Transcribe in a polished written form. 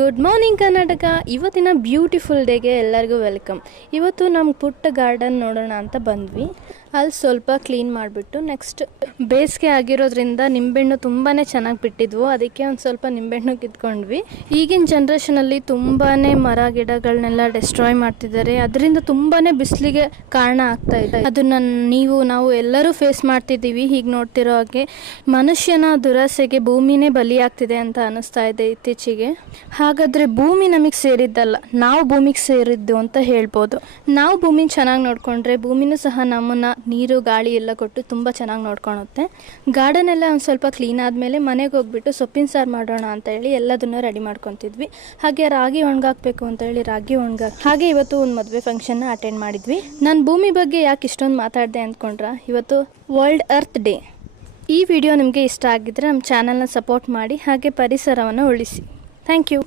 Good morning Karnataka. ಇವತ್ತಿನ beautiful ಡೇಗೆ ಎಲ್ಲರಿಗೂ ವೆಲ್ಕಮ್. ಇವತ್ತು ನಮ್ಮ ಪುಟ್ಟ ಗಾರ್ಡನ್ ನೋಡೋಣ ಅಂತ ಬಂದ್ವಿ. ಅಲ್ಲಿ ಸ್ವಲ್ಪ ಕ್ಲೀನ್ ಮಾಡಿಬಿಟ್ಟು ನೆಕ್ಸ್ಟ್ ಬೇಸಿಗೆ ಆಗಿರೋದ್ರಿಂದ ನಿಂಬೆಹಣ್ಣು ತುಂಬಾ ಚೆನ್ನಾಗಿ ಬಿಟ್ಟಿದ್ವು. ಅದಕ್ಕೆ ಒಂದು ಸ್ವಲ್ಪ ನಿಂಬೆಹಣ್ಣು ಕಿತ್ಕೊಂಡ್ವಿ. ಈಗಿನ ಜನ್ರೇಷನಲ್ಲಿ ತುಂಬಾ ಮರ ಗಿಡಗಳನ್ನೆಲ್ಲ ಡೆಸ್ಟ್ರಾಯ್ ಮಾಡ್ತಿದ್ದಾರೆ. ಅದರಿಂದ ತುಂಬಾ ಬಿಸಿಲಿಗೆ ಕಾರಣ ಆಗ್ತಾ ಇದೆ. ಅದನ್ನು ನಾವು ಎಲ್ಲರೂ ಫೇಸ್ ಮಾಡ್ತಿದ್ದೀವಿ. ಹೀಗೆ ನೋಡ್ತಿರೋ ಹಾಗೆ ಮನುಷ್ಯನ ದುರಾಸೆಗೆ ಭೂಮಿನೇ ಬಲಿಯಾಗ್ತಿದೆ ಅಂತ ಅನ್ನಿಸ್ತಾ ಇದೆ ಇತ್ತೀಚೆಗೆ. ಹಾಗಾದರೆ ಭೂಮಿ ನಮಗೆ ಸೇರಿದ್ದಲ್ಲ, ನಾವು ಭೂಮಿಗೆ ಸೇರಿದ್ದು ಅಂತ ಹೇಳ್ಬೋದು. ನಾವು ಭೂಮಿನ ಚೆನ್ನಾಗಿ ನೋಡಿಕೊಂಡ್ರೆ ಭೂಮಿನೂ ಸಹ ನಮ್ಮನ್ನು ನೀರು ಗಾಳಿ ಎಲ್ಲ ಕೊಟ್ಟು ತುಂಬ ಚೆನ್ನಾಗಿ ನೋಡ್ಕೊಳುತ್ತೆ. ಗಾರ್ಡನ್ ಎಲ್ಲ ಒಂದು ಸ್ವಲ್ಪ ಕ್ಲೀನ್ ಆದಮೇಲೆ ಮನೆಗೆ ಹೋಗ್ಬಿಟ್ಟು ಸೊಪ್ಪಿನ ಸಾರು ಮಾಡೋಣ ಅಂತ ಹೇಳಿ ಎಲ್ಲದನ್ನು ರೆಡಿ ಮಾಡ್ಕೊತಿದ್ವಿ. ಹಾಗೆ ರಾಗಿ ಒಣಗಾಕಬೇಕು ಅಂತ ಹೇಳಿ ರಾಗಿ ಒಣಗಾಕಿ ಹಾಗೆ ಇವತ್ತು ಒಂದು ಮದುವೆ ಫಂಕ್ಷನ್ನ ಅಟೆಂಡ್ ಮಾಡಿದ್ವಿ. ನಾನು ಭೂಮಿ ಬಗ್ಗೆ ಯಾಕೆ ಇಷ್ಟೊಂದು ಮಾತಾಡಿದೆ ಅಂದ್ಕೊಂಡ್ರೆ, ಇವತ್ತು ವರ್ಲ್ಡ್ ಅರ್ತ್ ಡೇ. ಈ ವಿಡಿಯೋ ನಿಮಗೆ ಇಷ್ಟ ಆಗಿದ್ದರೆ ನಮ್ಮ ಚಾನಲ್ನ ಸಪೋರ್ಟ್ ಮಾಡಿ, ಹಾಗೆ ಪರಿಸರವನ್ನು ಉಳಿಸಿ. Thank you.